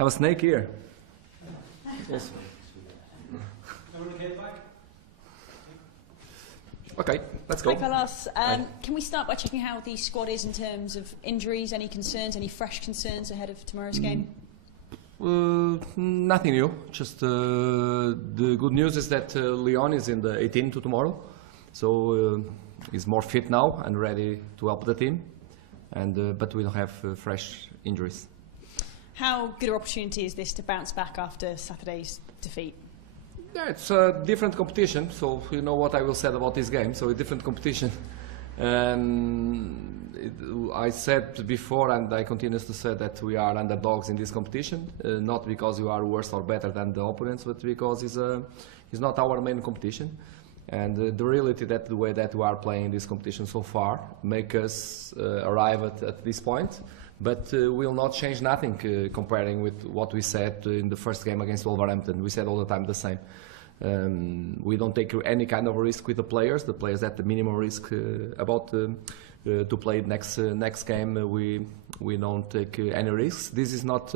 have a snake here. Yes. Okay, let's go. Hi, Carlos. Can we start by checking how the squad is in terms of injuries? Any concerns? Any fresh concerns ahead of tomorrow's game? Nothing new. Just the good news is that Leon is in the 18 to tomorrow, so he's more fit now and ready to help the team. And but we don't have fresh injuries. How good an opportunity is this to bounce back after Saturday's defeat? Yeah, it's a different competition, so you know what I will say about this game. So a different competition. I said before, and I continue to say that we are underdogs in this competition, not because we are worse or better than the opponents, but because it's not our main competition. And the reality that the way that we are playing this competition so far make us arrive at this point. But will not change nothing comparing with what we said in the first game against Wolverhampton. We said all the time the same. We don't take any kind of risk with the players. The players at the minimum risk about to play next game. We don't take any risks. This is not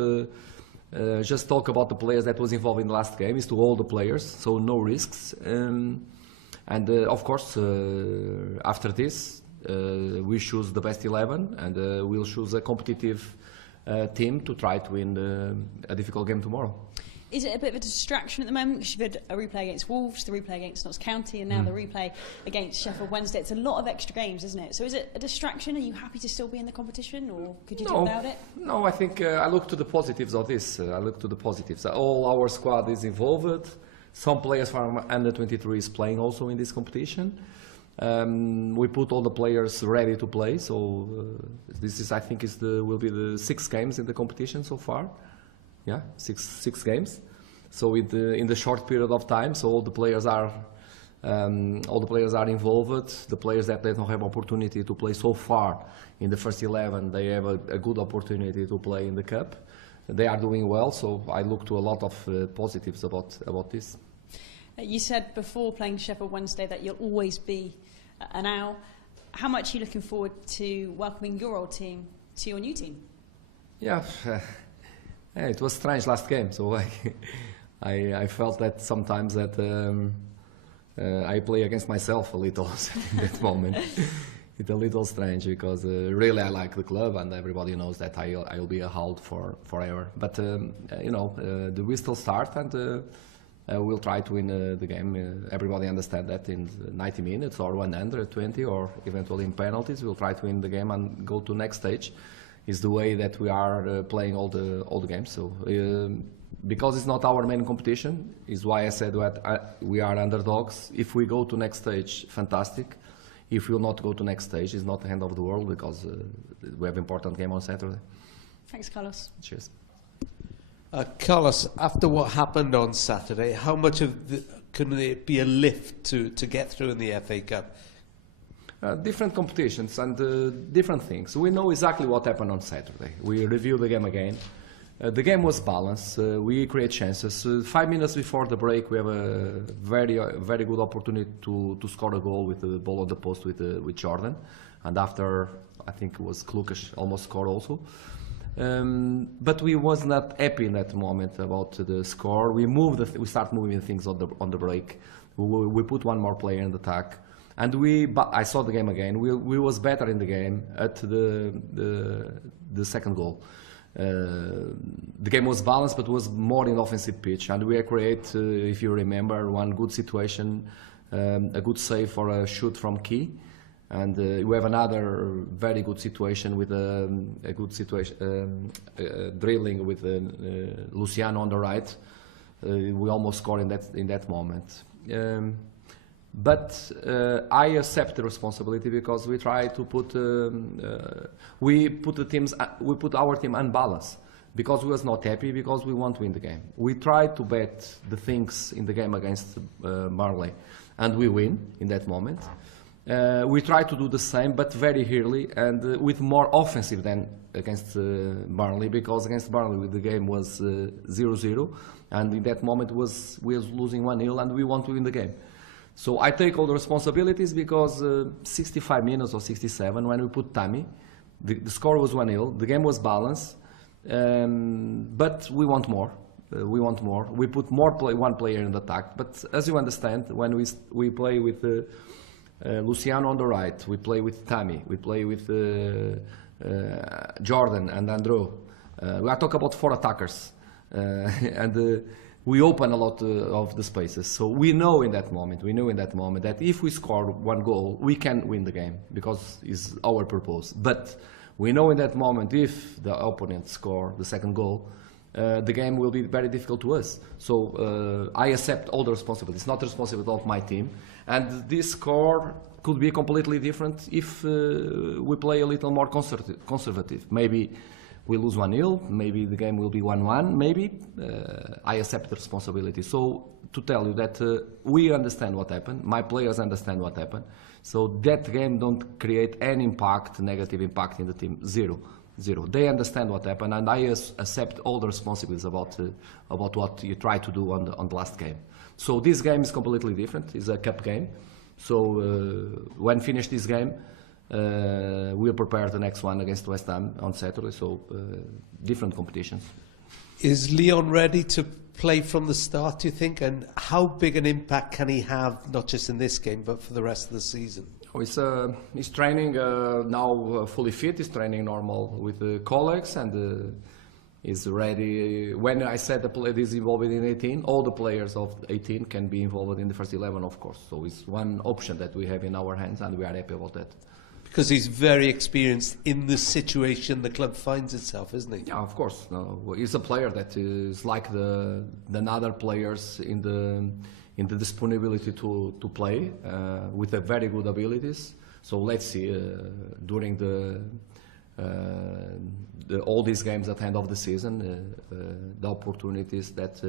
just talk about the players that was involved in the last game. It's to all the players, so no risks. And of course, after this. We choose the best 11 and we'll choose a competitive team to try to win a difficult game tomorrow. Is it a bit of a distraction at the moment? Because you've had a replay against Wolves, the replay against Notts County, and now the replay against Sheffield Wednesday. It's a lot of extra games, isn't it? So is it a distraction? Are you happy to still be in the competition, or could you do without it? No, I think I look to the positives of this. I look to the positives. All our squad is involved. Some players from under 23 is playing also in this competition. We put all the players ready to play, so this is, I think, will be the 6 games in the competition so far. Yeah, six games. So in the short period of time, so all the players are involved. The players that they don't have opportunity to play so far in the first 11, they have a good opportunity to play in the cup. They are doing well, so I look to a lot of positives about this. You said before playing Sheffield Wednesday that you'll always be an owl. How much are you looking forward to welcoming your old team to your new team? Yeah, it was strange last game, so I felt that sometimes that I play against myself a little in that moment. It's a little strange because really I like the club and everybody knows that I'll be a Hull forever. But you know, we still start and we'll try to win the game. Everybody understands that in 90 minutes or 120 or eventually in penalties. We'll try to win the game and go to next stage. Is the way that we are playing all the games. So because it's not our main competition, is why I said that we are underdogs. If we go to next stage, fantastic. If we will not go to next stage, it's not the end of the world because we have important game on Saturday. Thanks, Carlos. Cheers. Carlos, after what happened on Saturday, how much can it be a lift to get through in the FA Cup? Different competitions and different things. We know exactly what happened on Saturday. We reviewed the game again. The game was balanced. We create chances. 5 minutes before the break, we have a very good opportunity to score a goal with the ball on the post with Jordan. And after, I think it was Klukas almost scored also. But we was not happy in that moment about the score. We start moving things on the break. We put one more player in the attack, and I saw the game again. We was better in the game at the second goal. The game was balanced, but was more in offensive pitch, and we create, if you remember, one good situation, a good save for a shoot from Key. And we have another very good situation with a good situation, dribbling with Luciano on the right. We almost scored in that moment. But I accept the responsibility because we try to we put our team unbalanced because we was not happy because we want to win the game. We try to bet the things in the game against Marley, and we win in that moment. We try to do the same, but very early and with more offensive than against Burnley, because against Burnley the game was 0-0, and in that moment we was losing 1-0, and we want to win the game. So I take all the responsibilities because 65 minutes or 67, when we put Tammy, the score was 1-0, the game was balanced, But we want more. We want more. We put more one player in the attack. But as you understand, when we play with Luciano on the right, we play with Tammy, we play with Jordan and Andrew. We are talking about 4 attackers, and we open a lot of the spaces. So we know in that moment, that if we score 1 goal, we can win the game because it's our purpose. But we know in that moment, if the opponent score the 2nd goal, the game will be very difficult to us. So I accept all the responsibility. It's not the responsibility of my team. And this score could be completely different if we play a little more conservative. Maybe we lose 1-0, maybe the game will be 1-1, maybe. I accept the responsibility. So to tell you that we understand what happened, my players understand what happened. So that game don't create any impact, negative impact in the team, zero. They understand what happened, and I accept all the responsibilities about what you try to do on the last game. So this game is completely different. It's a cup game. So when finish this game, we'll prepare the next one against West Ham on Saturday. So different competitions. Is Leon ready to play from the start, do you think? And how big an impact can he have, not just in this game, but for the rest of the season? He's training now fully fit. He's training normal with the colleagues, and is ready. When I said the player is involved in 18, all the players of 18 can be involved in the first 11, of course. So it's one option that we have in our hands, and we are happy about that. Because he's very experienced in the situation the club finds itself, isn't he? Yeah, of course. No, he's a player that is like the other players in the disponibility to play with a very good abilities. So let's see during all these games at the end of the season, the opportunities that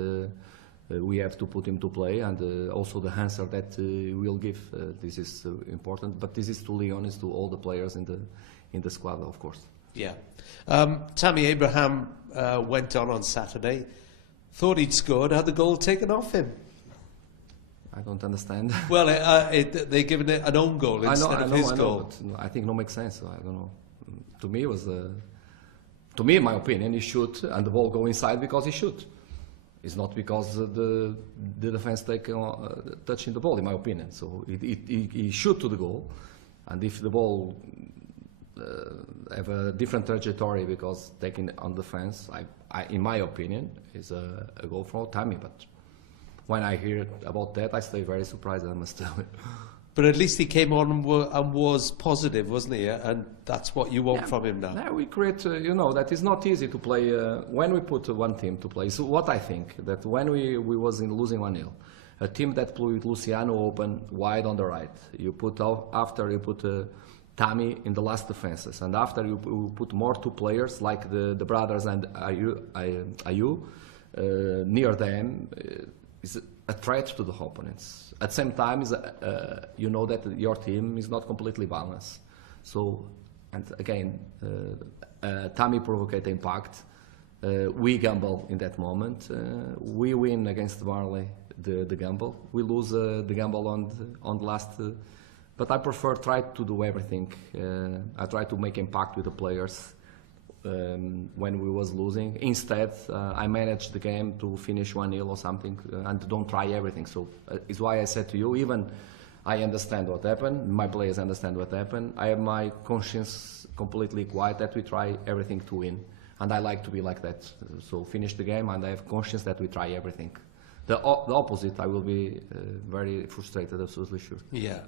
we have to put him to play, and also the answer that we'll give. This is important, but this is to Leon, is to all the players in the squad, of course. Yeah. Tammy Abraham went on Saturday. Thought he'd scored, had the goal taken off him. I don't understand. Well, they're giving it an own goal instead of his goal. But I think no makes sense. So I don't know. To me, it was to me, in my opinion, he shoot and the ball go inside because he shoot. It's not because the defense touching the ball, in my opinion. So he shoot to the goal, and if the ball have a different trajectory because taking on the fence, in my opinion, is a goal for Tammy. But when I hear about that, I stay very surprised, I must tell you. But at least he came on and was positive, wasn't he? And that's what you want from him now. Yeah, we create, that is not easy to play when we put one team to play. So what I think, that when we was in losing 1-0, a team that played with Luciano open wide on the right, you put Tammy in the last defenses, and after you put more 2 players like the brothers and Ayu near them, is a threat to the opponents. At the same time, you know that your team is not completely balanced. So, and again, Tammy provoked impact. We gamble in that moment. We win against Barley the gamble. We lose the gamble on the last. But I prefer try to do everything. I try to make impact with the players. When we was losing, instead I managed the game to finish 1-0 or something, and don't try everything. So it's why I said to you, even I understand what happened, my players understand what happened, I have my conscience completely quiet that we try everything to win, and I like to be like that. So finish the game and I have conscience that we try everything. The opposite, I will be very frustrated, absolutely sure. Yeah.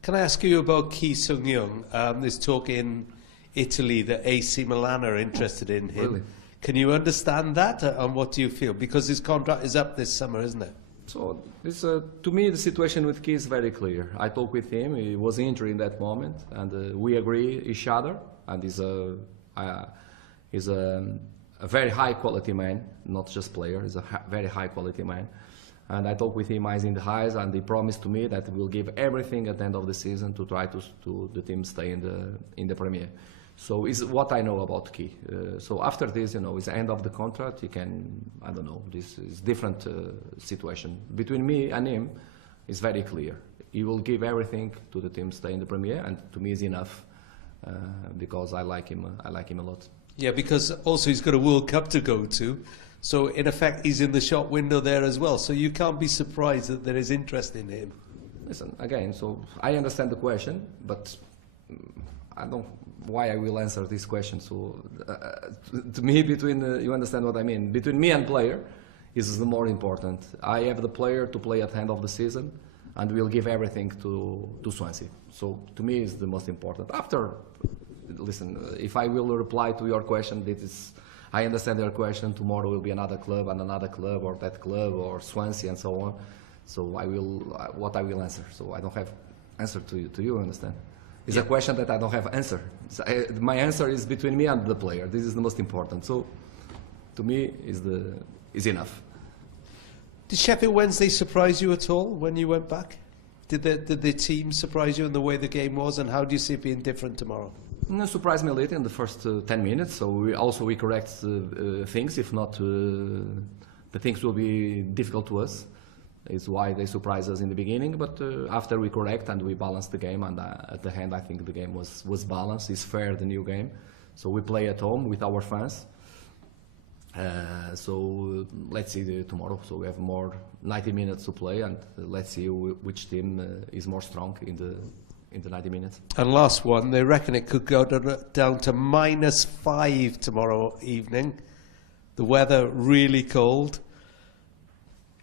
Can I ask you about Ki Sung-young? There's talk in Italy that AC Milan are interested in him. Really? Can you understand that, and what do you feel? Because his contract is up this summer, isn't it? So this, to me, the situation with Ki is very clear. I talked with him. He was injured in that moment, and we agree each other. And he's a very high quality man, not just player. He's a very high quality man. And I talked with him eyes in the eyes, and he promised to me that we'll give everything at the end of the season to try to the team stay in the Premier. So is what I know about Ki. So after this, it's the end of the contract. He can, I don't know, this is different situation. Between me and him, it's very clear. He will give everything to the team stay in the Premier, and to me is enough because I like him a lot. Yeah, because also he's got a World Cup to go to. So, in effect, he's in the shop window there as well. So you can't be surprised that there is interest in him. Listen, again, so I understand the question, but I don't why I will answer this question. So, to me, you understand what I mean? Between me and player is the more important. I have the player to play at the end of the season, and we'll give everything to Swansea. So, to me, is the most important. After, listen, if I will reply to your question, I understand your question. Tomorrow will be another club and another club, or that club, or Swansea, and so on. So I will, what I will answer. So I don't have answer to you. Understand? It's a question that I don't have answer. So my answer is between me and the player. This is the most important. So to me is enough. Did Sheffield Wednesday surprise you at all when you went back? Did the team surprise you in the way the game was, and how do you see it being different tomorrow? No, surprised me a little in the first 10 minutes. So we correct things. If not, the things will be difficult to us. It's why they surprised us in the beginning. But after we correct and we balance the game, and at the end I think the game was balanced. It's fair, the new game. So we play at home with our fans. So let's see tomorrow. So we have more 90 minutes to play, and let's see which team is more strong in the 90 minutes. And last one, they reckon it could go down to -5 tomorrow evening. The weather really cold.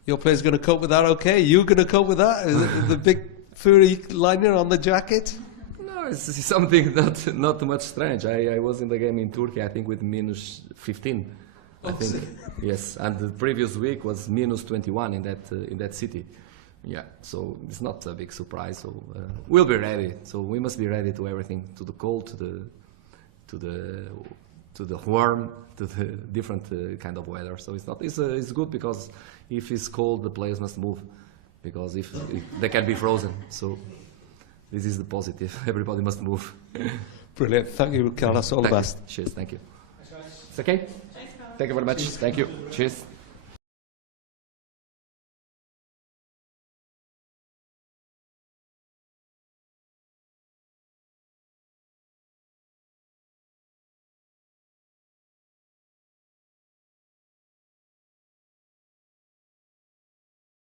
Your player's going to cope with that, okay? You going to cope with that? The big furry liner on the jacket? No, it's something not too much strange. I was in the game in Turkey, I think, with -15. I think, yes, and the previous week was -21 in that city. Yeah, so it's not a big surprise. So we'll be ready. So we must be ready to everything, to the cold, to the warm, to the different kind of weather. So it's good, because if it's cold, the players must move, because if they can be frozen. So this is the positive. Everybody must move. Brilliant. Thank you, Carlos. All the best. Cheers. Thank you. It's okay. Thank you very much. Thank you. Cheers.